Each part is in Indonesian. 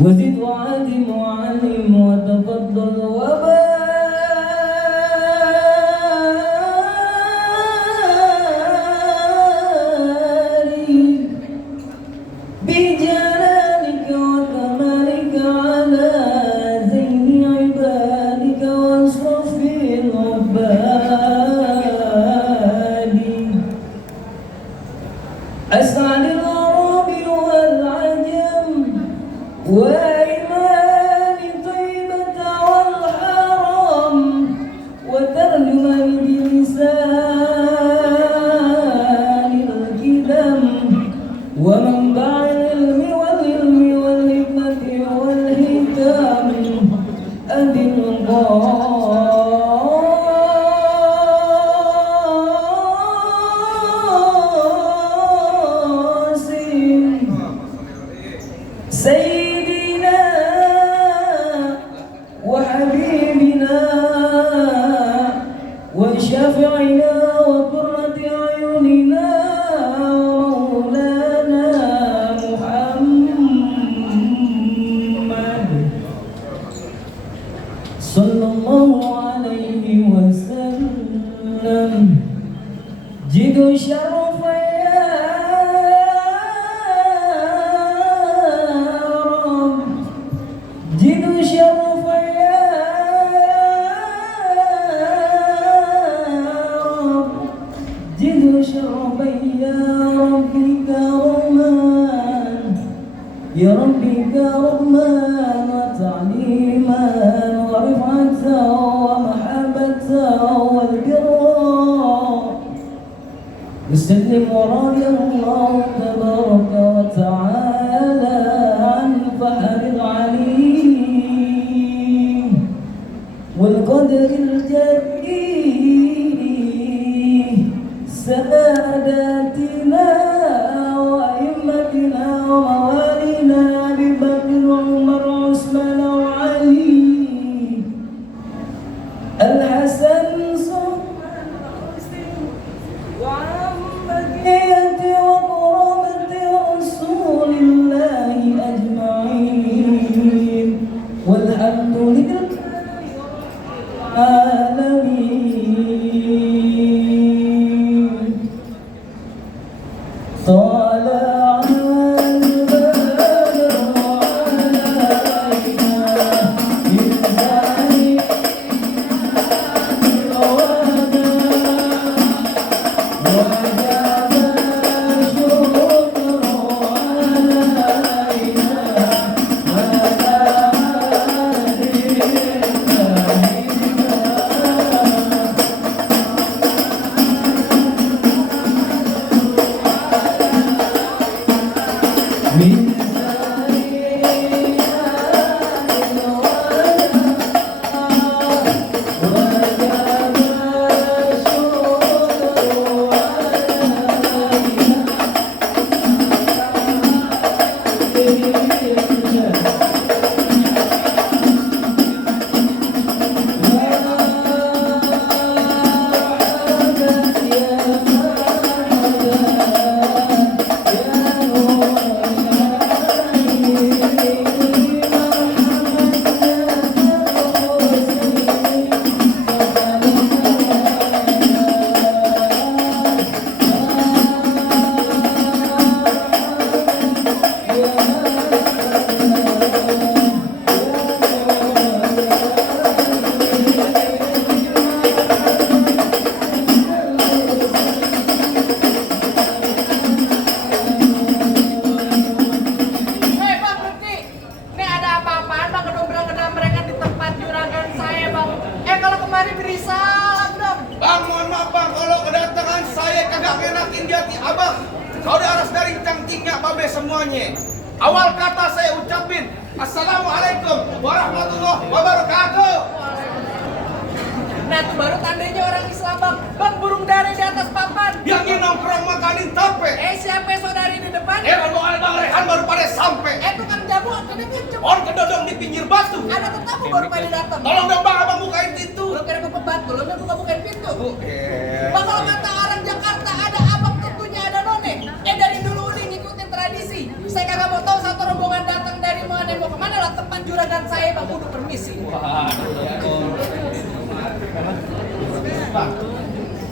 وزد وعلم وعلم وتفضل وبارك بجلالك وكمالك على زين عبادك واصرف العباد أسعد العرب والعجم وإمام طيبة والحرم وترجمن بلسان الكدم ومنبع العلم والعلم والحكمة والحكم أبي القاسم سيدنا وحبيبنا وشفيعنا وقرة أعيننا مولانا محمد صلى الله عليه وسلم جد شرف جد شرف يا رب جد شرف يا ربي كرمان يا ربي كرمان وتعليما ورفعة ومحبة والبر يسلم ورضي الله تبارك وتعالى عن فحر العليم والقدر الجليل ساداتنا وأئمتنا وموالينا أبي بكر وعمر وعثمان وعلي الحسن وعمتي وقرابة رسول الله أجمعين والحمد لله العالمين طلع البدر علينا من زاهد Saudara dari cangkingnya babe semuanya. Awal kata saya ucapin Assalamualaikum warahmatullahi wabarakatuh. Nah itu baru tandanya orang Islam bang. Bang burung dari di atas papan. Yang ini nongkrong makanin tape. Siapa saudari di depan? Rombongan Bang Rehan baru pada sampai. Tukang jamu ada kenceng. On kedodong di pinggir batu. Ada tetamu baru pada datang. Tolong dong bang, abang bukain pintu. Lo kira gue pembantu, lo bukain pintu. Eh. Bang kalau kata orang Jakarta ada abang tentunya ada none. Dari dulu udah ngikutin tradisi. Saya kagak mau tahu satu rombongan datang dari mana mau kemana lah tempat juragan saya bang kudu permisi.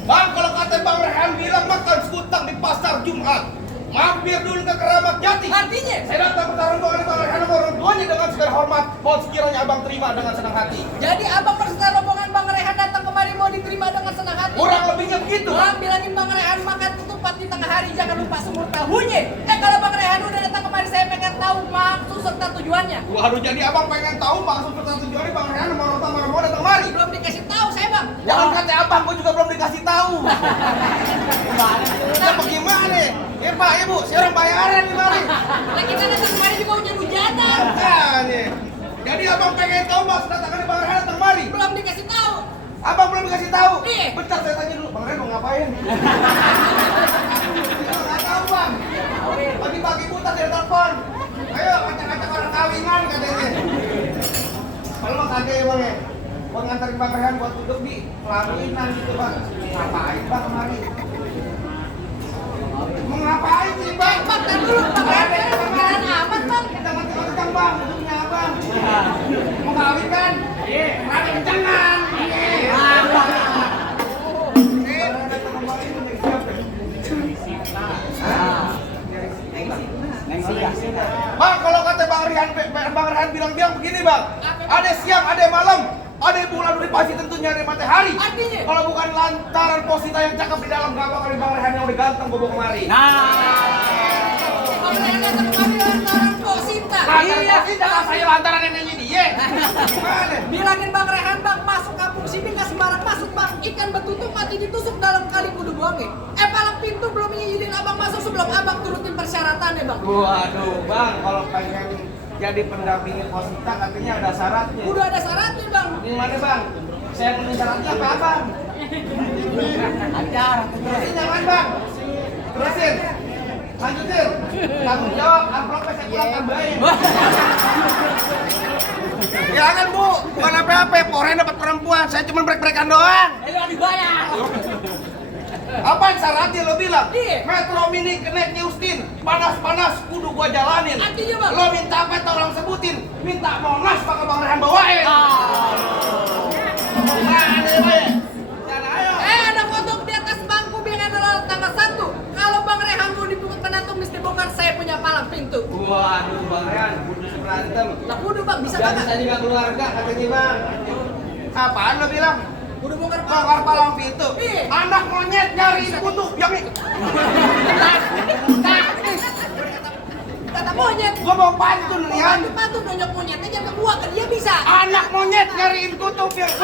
Bang, kalau kata Bang Rehan bilang makan sekutang di pasar Jumat, mampir dulu ke Keramat Jati. Artinya? Saya datang ke rombongan Bang Rehan sama orang tuanya dengan segala hormat. Mohon sekiranya abang terima dengan senang hati. Jadi abang berserta rombongan Bang Rehan datang kemari mau diterima dengan senang hati. Kurang lebihnya begitu. Bang bilangin Bang Rehan makan ketupat di tengah hari jangan lupa sumur tahunya. Kalau Bang Rehan udah datang kemari saya pengen tahu maksud serta tujuannya. Waduh, jadi abang pengen tahu maksud serta tujuannya Bang Rehan sama orang tua mau datang kemari. Belum dikasih tahu saya bang. Jangan kata abang, gua juga belum dikasih tahu. Nah, bagaimana? Pak, Ibu, sekarang bayaran nih mari. Nah kita datang kemari juga hujan-hujanan. Nah, nih. Jadi abang pengen tahu maksud datangnya Bang Rehan datang kemari. Belum dikasih tahu. Abang belum dikasih tahu. Iya. Bentar saya tanya dulu, Bang Rehan mau ngapain? Nggak tahu bang. Pagi-pagi buta dia telepon. Ayo ngacak-ngacak orang kawinan katanya. Kalau mah kagak ya bang ya. Buat nganterin Bang Rehan buat duduk di pelaminan gitu bang. Ngapain bang kemari? Mau ngapain sih bang? Bang tar dulu Bang Rehan kemarin amat bang. Kita kencang bang, duduknya abang. Mau kawin kan? Iya. Rada kencangan. Bang, kalau kata Bang Rehan bilang begini bang, ada siang, ada malam, ada bulan udah pasti tentunya ada matahari. Artinya? Kalau bukan lantaran posita yang cakep di dalam, gak bakal Bang Rehan yang udah ganteng bobo kemari. Bang Rehan datang kemari lantaran posita. Lantaran posita, saya lantaran neneknya dia. Gimana? Bilangin Bang Rehan bang masuk kampung sini nggak sembarang masuk bang. Ikan betutu mati ditusuk dalam kali kudu buangnya. Palang pintu belum ngizinin abang masuk sebelum abang turutin persyaratannya bang. Waduh bang, kalau pengen jadi pendampingnya posita katanya ada syaratnya. Udah ada syaratnya bang. Gimana bang? Saya menulis syaratnya apa abang? Ajar. Terusin jangan bang. Terusin. Lanjutin. Tanggung jawab. Amplopnya saya pulang tambahin. Jangan bu. Bukan apa-apa. Pornya dapat perempuan. Saya cuma break-breakan doang. Ayo dibayar. Apaan syaratnya lo bilang? Iya. Metro Mini Connect Houston. Panas-panas kudu gua jalanin. Artinya bang? Lo minta apa tolong sebutin. Minta Monas pakai Bang Rehan bawain. Nah, ayo. Ada foto di atas bangku biar adalah tanggal 1. Kalau Bang Rehan mau dipungut penantu mesti bongkar saya punya palang pintu. Waduh Bang Rehan, kudu berantem. Lah kudu bang bisa Gak kagak? bisa juga keluarga katanya bang. Apaan lo bilang? Kudu bongkar Bongkar palang pintu. Iya. Anak monyet nyariin kutub yang ini. Kata monyet. Gua mau pantun nih ya. Pantun nonyok monyetnya jangan kebuah kan dia bisa. Anak monyet nyariin kutub yang.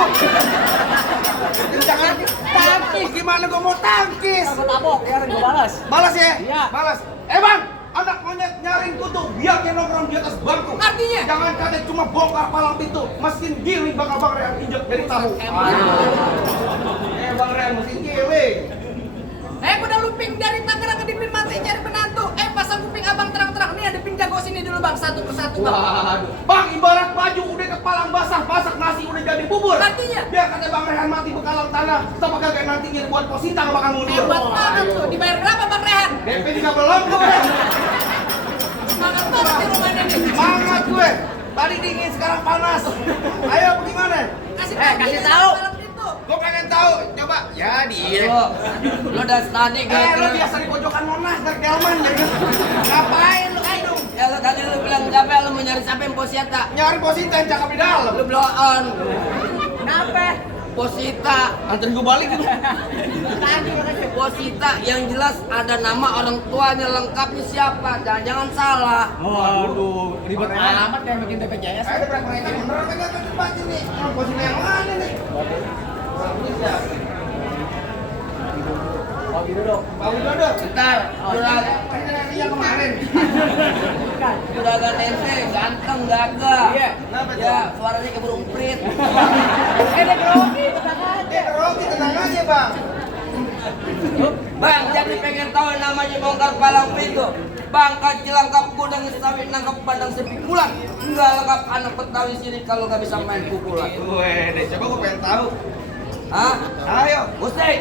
Jangan tangkis. Gimana gua mau tangkis? Tabok ya gua balas. Balas ya? Iya. Balas. Bang, anak monyet nyariin kutub biar dia nongkrong di atas bangku. Artinya? Jangan kata cuma bongkar palang pintu, mesin giling bakal Bang Rehan injek jadi tahu. Bang Rehan mesin giling. Udah luping dari Tangerang ke Dipin Mati cari penantu. Pasang kuping abang terang-terang. Nih ada pin jago sini dulu bang, satu persatu bang. Waduh. Bang, ibarat baju udah kepalang basah, masak nasi udah jadi bubur. Artinya? Biar kata Bang Rehan mati bekalang tanah, tapi kagak nanti ngirim buat posita nggak bakal mundur. Hebat banget tuh. Dibayar berapa Bang Rehan? DP juga belum gue. Semangat banget di rumahnya nih. Semangat gue. Tadi dingin sekarang panas. Ayo bagaimana? Kasih tahu. Gue pengen tahu. Coba. Ya dia. Lo udah tadi Lo biasa di pojokan Monas dari Delman ya. Ngapain lo ayo? Ya lo tadi lo bilang capek lo mau nyari siapa yang Posita? Nyari posita yang cakep di dalam. Lo blow on. Kenapa? Posita. Anterin gue balik gitu. Posita yang jelas ada nama orang tuanya lengkapnya siapa? Jangan salah. Waduh, ribet amat kayak bikin BPJS. Ada berapa mereka beneran pegang ke depan ini. Posita yang mana nih? Bagus ya. Pak Widodo. Bentar, juragan. Yang kemarin. Juragan ente ganteng gagah. Iya. Kenapa, Ya, suaranya kayak burung prit. Ada grogi, tenang aja. Rogi tenang aja, Bang. Bang, jadi pengen tahu namanya bongkar palang pintu. Bangka cilangkap gudang sawit nangkap padang sepi pulang. Enggak lengkap anak Betawi sini kalau nggak bisa main pukulan. Weh, coba gue pengen tahu. Hah? Ayo. Musik.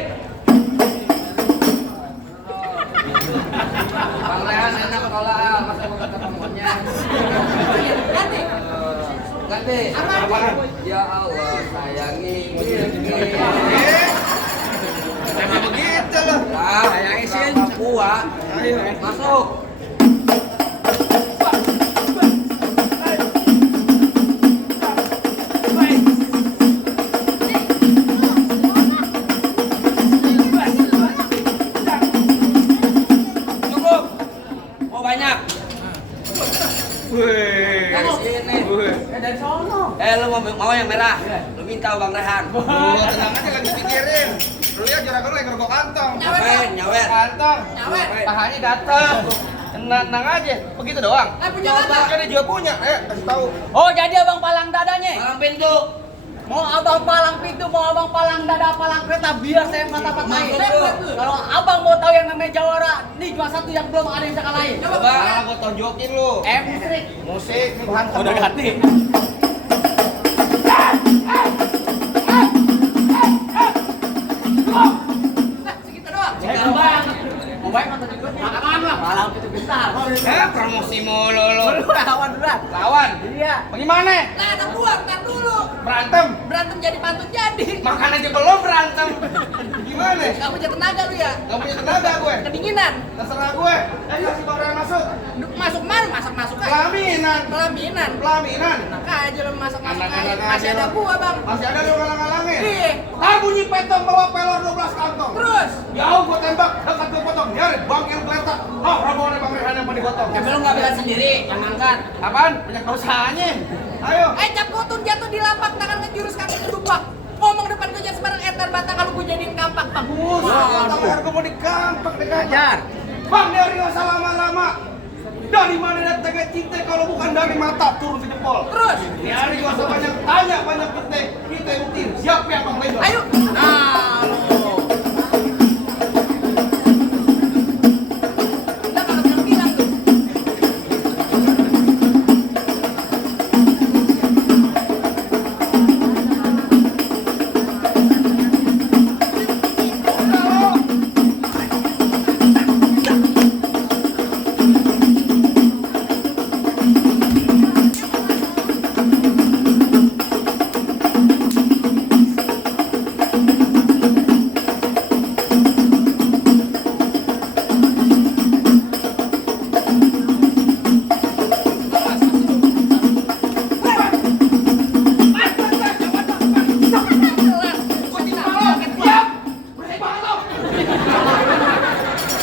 Bang Rehan enak kalau masa mau ketemunya. Ganti. Ganti. Apa? Ya Allah, sayangi. Jangan begitu loh. Ah, sayangi sih. Papua. Ayo. Masuk. Cukup. Mau banyak. Weh. Dari sini. Weh. Dari sono. Lu mau yang merah? Lu minta Bang Rehan. Oh, tenang aja lagi pikirin. Lu lihat juragan lu yang ngerokok kantong. Ngapain? Nyawer. Kantong. Nyawet. Pahanya datang. Tenang aja. Begitu doang. Punya apa? Kan dia juga punya. Kasih tahu. Oh, jadi abang palang dadanya. Palang pintu. Mau abang palang pintu, mau abang palang dada, palang kereta, biar saya mata-matain. Masuk. Kalau abang mau tahu yang namanya Jawara, ini cuma satu yang belum ada yang bisa kalahin. Coba. Ah, gua tonjokin lu. Musik. Musik ini bahan Udah ganti. Nah, segitu doang. Segitu banget. Mau baik nonton juga. Makan lah. Palang pintu bentar. promosi mulu lu. Lawan duluan. Lawan. Iya. Bagaimana? Nah, ada buang, ntar dulu. Berantem. Berantem jadi pantun jadi. Makan aja belum berantem. Gimana? Gak punya tenaga lu ya. Gak punya tenaga gue. Kedinginan. Terserah gue. Kasih Bang Rehan masuk. Masuk mana? Masak-masuk aja. Pelaminan. Pelaminan. Pelaminan. Enak aja lu masak-masak Anak-anak aja. Masih aja ada lu. gua, Bang. Masih ada lu ngalang-ngalangin. Iya. Ah, bunyi petong bawa pelor 12 kantong. Terus. Jauh gue tembak, dekat gue potong. Biarin, Bang yang geletak. Oh, rombongan Bang Rehan yang mau digotong. Lu nggak bisa sendiri, yang angkat. Apaan? Banyak dosanya. Ayo. Cap gotun jatuh di lapak, tangan ngejurus kaki kedumpak. Ngomong depan gue jangan sembarang etar batang kalau gue jadiin kampak, Bang. Tang leher gue mau dikampak dikajar. Bang, dari nggak usah lama-lama. Dari mana datangnya cinta kalau bukan dari mata turun ke jempol? Terus. Dari nggak usah banyak tanya, banyak petik. Kita buktiin siapa yang Bang Lejo. Ayo. Nah, lu. Udah kalau belum bilang tuh.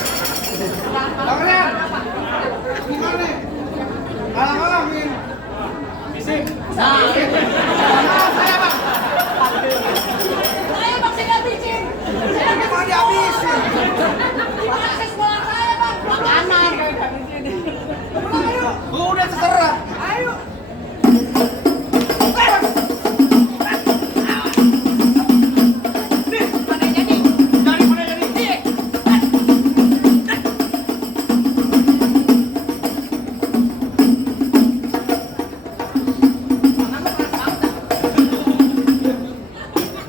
Bang Rehan, gimana? Alang-alangin. Nah, saya, Bang. Saya, Bang, saya ngabisin. Saya Mau dihabisin. Gimana akses bola saya, Bang? Makanan. Pulang, ayo. Gua udah terserah. Ayo. Nih, mana yang jadi? Dari mana jadi? Nih.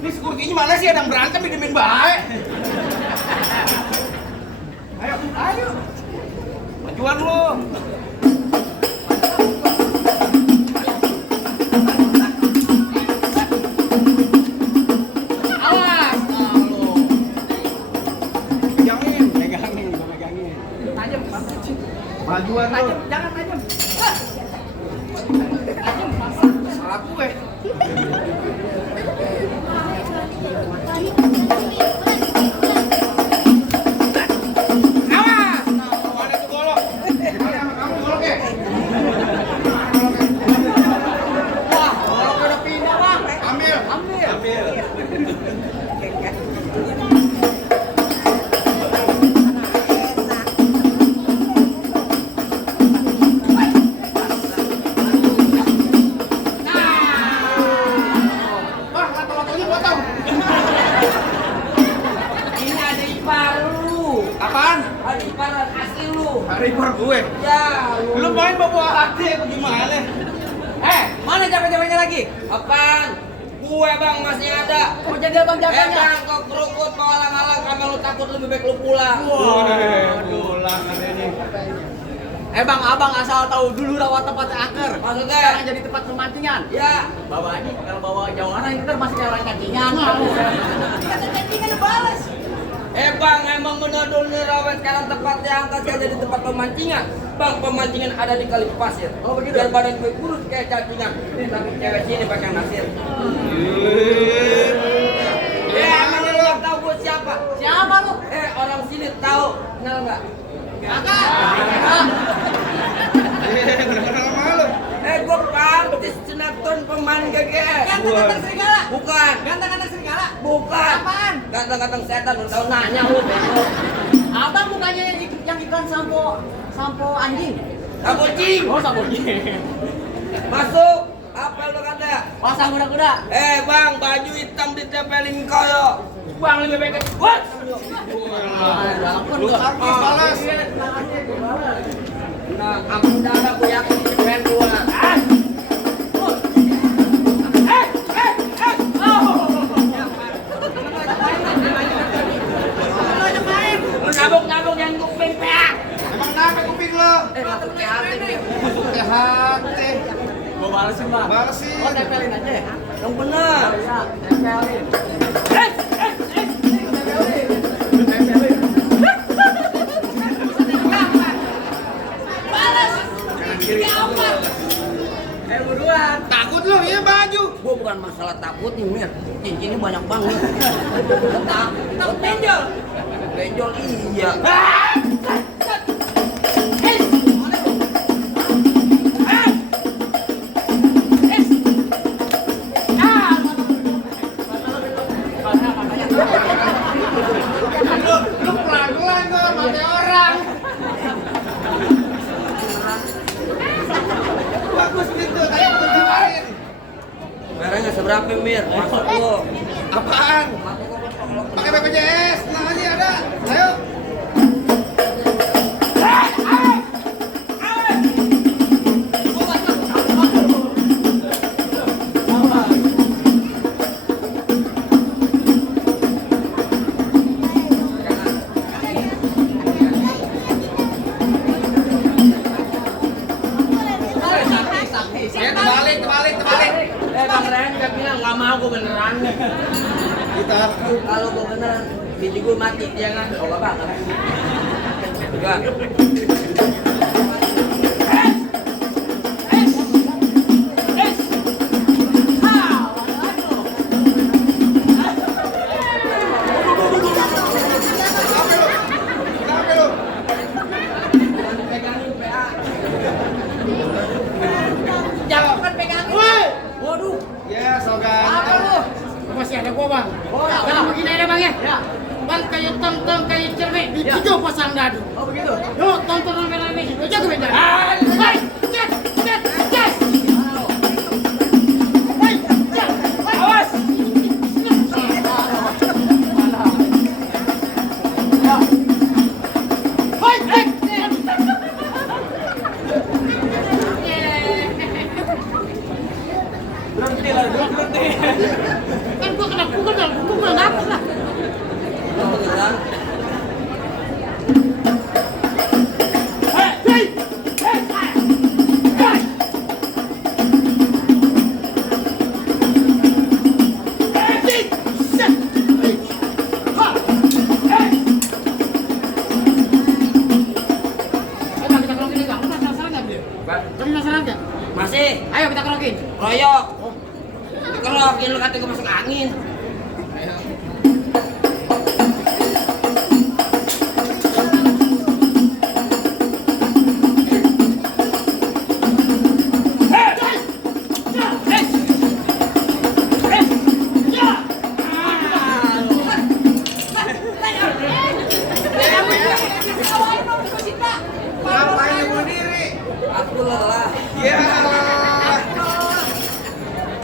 Ini security-nya mana sih? Ada yang berantem diemin baik. Ayo, ayo. Majuan lu. Awas. Nah, lu. Pegangin. Tajam, Bang. Majuan lu. Tajam, jangan tajam. Tajam, Bang. Salah gue. Awas. Mana tuh golok? Mana sama kamu goloknya? Wah, kalau udah pindah, Bang. Ambil. Ambil. Ambil. lagi? Apaan? Gue bang masih ada. Mau jadi abang jaganya? Bang, kau kerukut mau alang-alang, kami lu takut lebih baik lu pulang. Pulang ada ini. Bang, abang asal tahu dulu rawat tempat angker. Maksudnya? Sekarang jadi tempat pemancingan. Ya. Bawa aja, kalau bawa jauh orang itu masih kayak orang cancingan. Kata cancingan balas. Bang, emang bener dulu nih rawat sekarang tempatnya angkat saya jadi tempat pemancingan. Bang, pemancingan ada di kali pasir. Oh, begitu? Dan badan gue kurus kayak cacingan. Ini tapi cewek sini pakai nasir. Emang lu nggak tahu gue siapa? Siapa lu? Orang sini tahu, kenal nggak? Kakak. Bener-bener malu. Gue artis sinetron pemain GGS. Ganteng-ganteng serigala. Bukan. Ganteng-ganteng serigala. Bukan. Apaan? Ganteng-ganteng setan, lu tahu nanya lu bego. Abang bukannya yang iklan sampo anjing. Kabucing. Oh, sampo anjing. Masuk. Apa lu kata? Pasang kuda-kuda. Bang, baju hitam ditempelin koyo. Bang, lebih baik ke bos. Lu artis balas. Nah, ampun dah, gue yakin keren gua. Nabok yang kuping peak. Emang kenapa kuping lo? Masuk ke hati nih. Masuk ke hati. Gua balesin, Bang. Balesin. Oh, tempelin aja. Yang bener. Ya, tempelin. Buruan. Takut lo, iya baju. Gua bukan masalah takut nih, Mir. Cincinnya banyak banget. Takut benjol. Benjol iya. Lu pelan-pelan kok, mati orang. Bagus gitu, tadi aku kemarin. Barangnya seberapa, Mir? Masuk lu. Apaan? Pakai BPJS, tenang aja ada. Ayo. Ya, terbalik. Bang Ren gak bilang nggak mau gue beneran. Kita Kalau gue beneran, bini gue mati dia kan. Oh gak bakal. Bukan. kenapa lu? Pegangin PA. Jangan kan pegangin. Waduh. Ya, sogan. Apa lu? Masih ada gua bang. Oh, ya. Kalau begini ada bang ya. Ya. Bang kayak tong kayak cermek di Ya. hijau pasang dadu. Oh, begitu. Yuk tonton rame-rame sih. Jago beda. Hai, cet, cet, cet. Hai, cet, awas. Hai, hai. Berhenti lah, berhenti. Kan gua kena pukul dapet lah. Beneran. Hei, hei, hei, hei. Hei, set, hei, ha, hei. Ayo kita kerokin juga. Lu penasaran nggak beliau? Lu penasaran nggak? Masih. Ayo kita kerokin. Royok. Kerokin lu kata gue masuk angin. Ngapain lu bunuh diri? Aku lelah. Ya.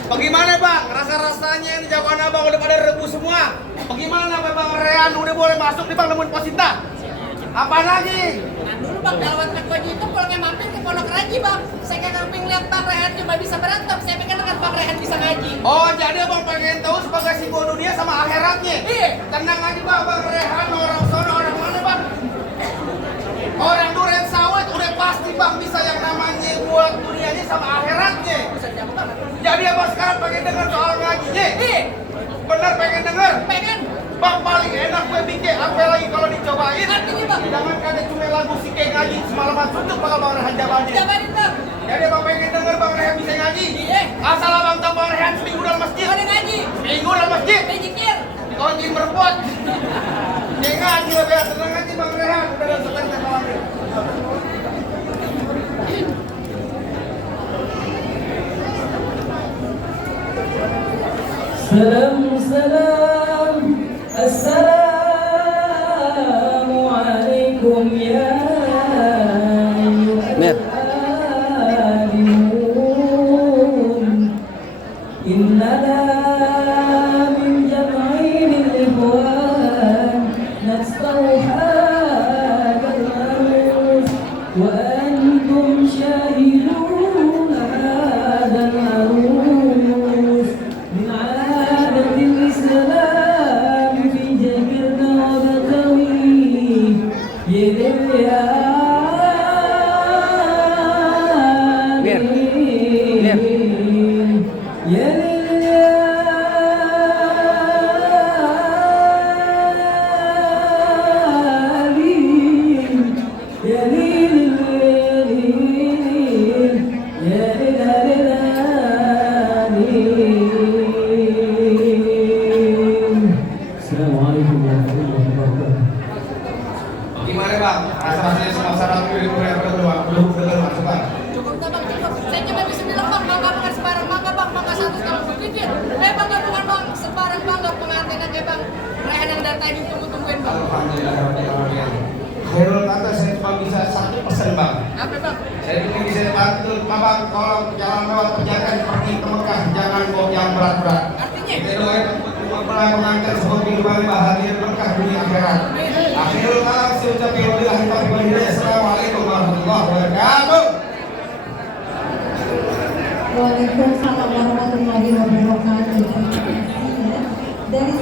Bagaimana bang? Rasa-rasanya ini jagoan abang udah pada rebus semua. Bagaimana bang Rehan udah boleh masuk nih bang nemuin Posita? Apaan lagi? Nah, dulu Bang lewat Mek Koji itu pulangnya mampir ke Pondok Raji, Bang. Saya kagak pengen lihat Bang Rehan cuma bisa berantem. Saya pengen lihat Bang Rehan bisa ngaji. Oh, jadi abang pengen tahu sebagai simbol dunia sama akhiratnya. Iya. Tenang aja bang, bang Rehan orang sono orang mana bang? Orang Duren Sawit udah pasti bang bisa yang namanya buat dunianya sama akhiratnya. Bisa jauh banget. Jadi abang sekarang pengen dengar soal ngajinya. Iya. Bener pengen dengar? Pengen. Bang paling enak gue bikin apa lagi kalau dicobain? Artinya bang. Jangan kada cuma lagu si kayak ngaji semalaman suntuk bakal bang Rehan jawabannya. Jabarin bang. Jadi abang pengen denger bang Rehan bisa ngaji. Iya. Asal abang tahu bang Rehan seminggu dalam masjid. Ada ngaji. Seminggu dalam masjid. Pejikir. Kalau ingin berbuat, dia ngaji lah biar tenang aja bang Rehan. Udah ada setan malam ini. Salam Assalamualaikum ya ayyuhal-alimun innana min jam'in al-ikhwan nastauhadal arus wa antum syahidun hadal arus min adatil islam fi jabirna wa batawi Assalamualaikum warahmatullahi wabarakatuh. Gimana bang? Rasa-rasanya sama-sama belum dengar masuk bang. Cukup tak bang, cukup. Saya cuma bisa bilang bang, mangga bukan sebarang mangga bang, mangga satu kalau berpikir. Bangga bukan bang, sebarang bangga pengantin aja bang. Rehan yang dari tadi tunggu-tungguin bang. Alhamdulillah. Khairul kata saya cuma bisa satu pesan bang. Apa bang? Saya cuma bisa bantu abang kalau jalan lewat perjalanan pergi ke Mekah jangan bawa yang berat-berat. Artinya? Kita doain untuk mengantar sebuah kehidupan bahagia berkah dunia akhirat. Akhirul kalam saya ucapkan wabillahi taufiq wal hidayah. Assalamualaikum warahmatullahi wabarakatuh. Waalaikumsalam warahmatullahi wabarakatuh. Dari